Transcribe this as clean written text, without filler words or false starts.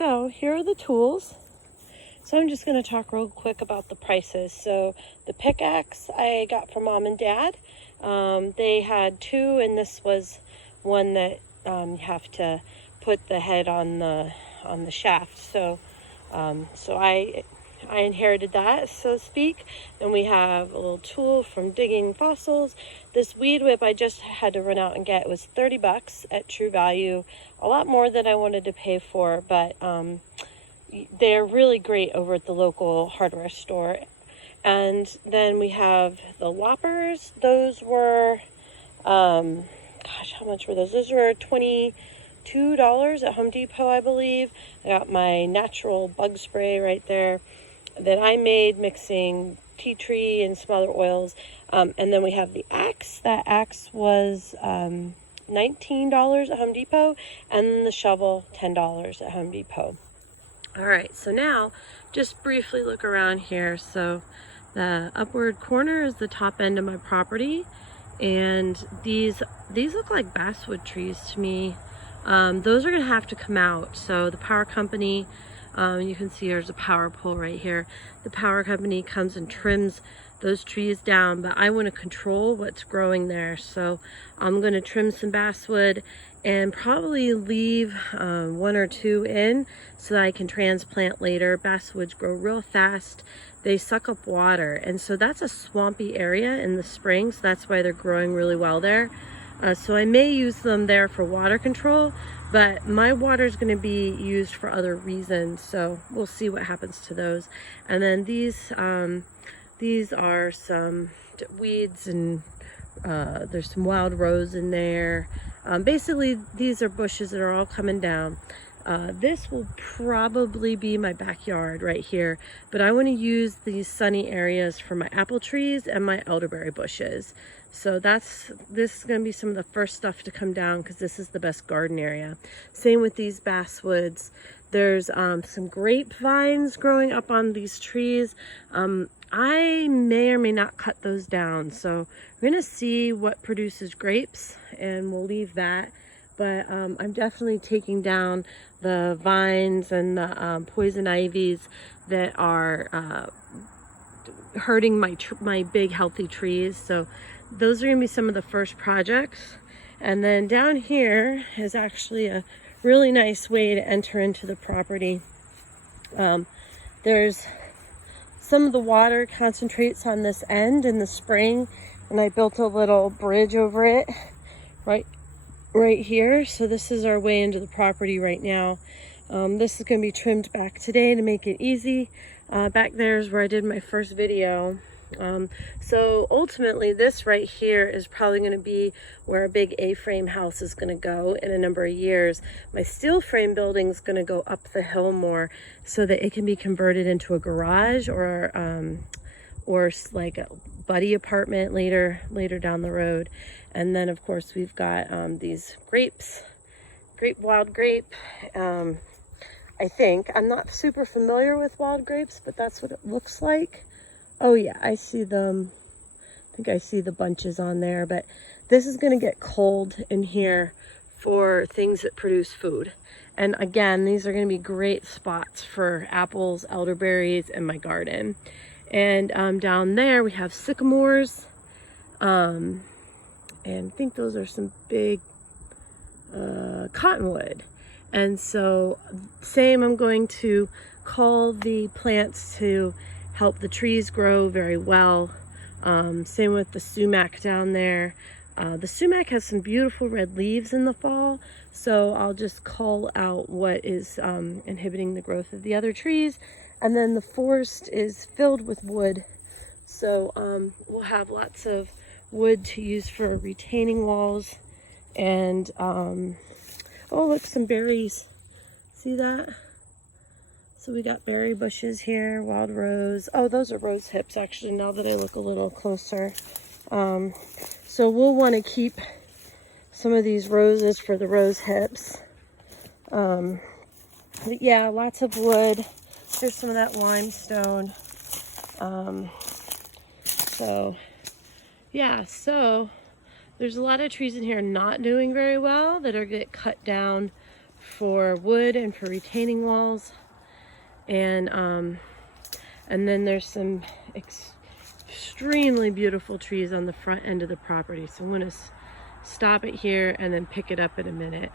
So here are the tools. So I'm just going to talk real quick about the prices. So the pickaxe I got from Mom and Dad. They had two, and this was one that you have to put the head on the shaft. So I inherited that, so to speak. And we have a little tool from digging fossils. This weed whip I just had to run out and get. It was 30 bucks at True Value, a lot more than I wanted to pay for, but they're really great over at the local hardware store. And then we have the loppers. Those were, gosh, how much were those? Those were $22 at Home Depot, I believe. I got my natural bug spray right there that I made mixing tea tree and some other oils. And then we have the axe. That axe was $19 at Home Depot, and then the shovel $10 at Home Depot. All right, so now just briefly look around here. So the upward corner is the top end of my property, and these look like basswood trees to me. Those are gonna have to come out. So the power company, you can see there's a power pole right here. The power company comes and trims those trees down, but I want to control what's growing there. So I'm going to trim some basswood and probably leave one or two in so that I can transplant later. Basswoods grow real fast. They suck up water, and so that's a swampy area in the spring, so that's why they're growing really well there. So I may use them there for water control, but my water is going to be used for other reasons, so we'll see what happens to those. And then these are some weeds, and there's some wild rose in there. Basically, these are bushes that are all coming down. This will probably be my backyard right here, but I want to use these sunny areas for my apple trees and my elderberry bushes. So this is going to be some of the first stuff to come down, because this is the best garden area. Same with these basswoods. There's some grapevines growing up on these trees. I may or may not cut those down, so we're going to see what produces grapes, and we'll leave that. But I'm definitely taking down the vines and the poison ivies that are hurting my big healthy trees. So those are going to be some of the first projects. And then down here is actually a really nice way to enter into the property. There's some of the water concentrates on this end in the spring, and I built a little bridge over it right here. So this is our way into the property right now. This is going to be trimmed back today to make it easy. Back there is where I did my first video. So ultimately this right here is probably going to be where a big A-frame house is going to go in a number of years. My steel frame building is going to go up the hill more so that it can be converted into a garage or like a buddy apartment later down the road. And then of course we've got these grapes, wild grape. I think I'm not super familiar with wild grapes, but that's what it looks like. Oh yeah, I see them. I think I see the bunches on there, but this is going to get cold in here for things that produce food. And again, these are going to be great spots for apples, elderberries, and my garden. And down there we have sycamores. And I think those are some big cottonwood. And so same, I'm going to cull the plants to help the trees grow very well. Same with the sumac down there. The sumac has some beautiful red leaves in the fall, so I'll just cull out what is inhibiting the growth of the other trees. And then the forest is filled with wood, so we'll have lots of wood to use for retaining walls. And oh look, some berries, see that? So we got berry bushes here, wild rose. Oh, those are rose hips actually, now that I look a little closer. So we'll want to keep some of these roses for the rose hips. But yeah, lots of wood. Here's some of that limestone. So yeah, so there's a lot of trees in here not doing very well that are get cut down for wood and for retaining walls. And then there's some extremely beautiful trees on the front end of the property. So I'm going to stop it here and then pick it up in a minute.